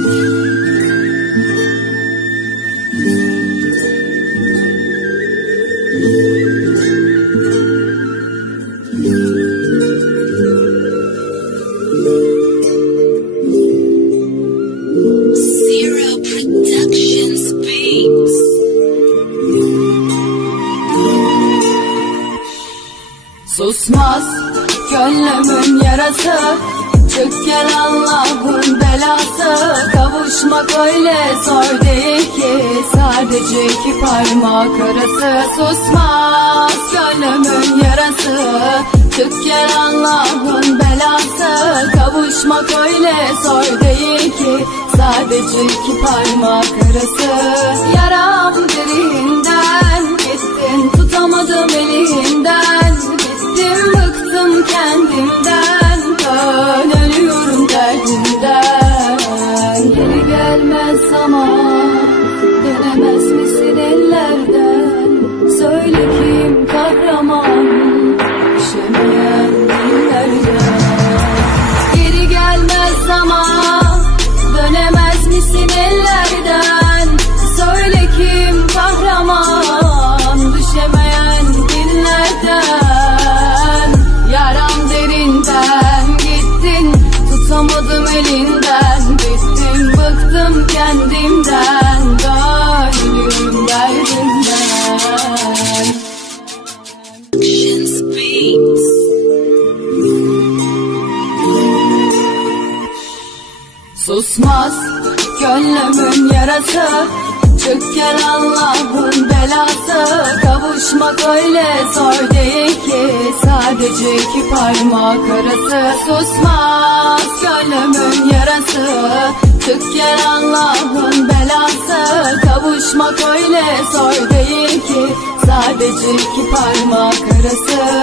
Zero Productions Beats. Susmaz gönlümün yarası Çık gel Allah'ın belası. Kavuşmak öyle zor değil ki. Sadece iki parmak arası. Susmaz gönlümün yarası. Çık gel Allah'ın belası. Kavuşmak öyle zor değil ki. Sadece iki parmak arası. Yaram elinden. Bittim bıktım kendimden. Dönüyorum derdimden. Susmaz gönlümün yarası Çık gel Allah'ın belası Kavuşmak öyle zor değil ki. Sadece iki parmak arası Susmaz gönlümün yarası. Çık gel Allah'ın belası Kavuşmak öyle zor değil ki. Sadece iki parmak arası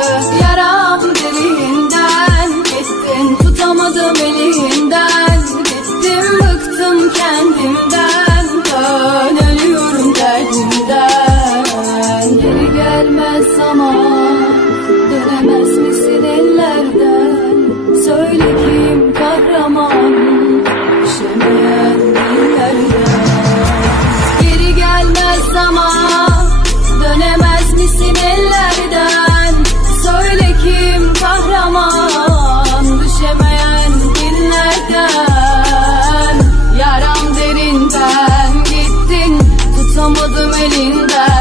ama Dönemez misin ellerden? Söyle kim kahraman? İşlemeyen Geri gelmez ama Dönemez misin ellerden? Söyle kim kahraman? Düşemeyen dinlerden Yaram derinden Gittin tutamadım elinden.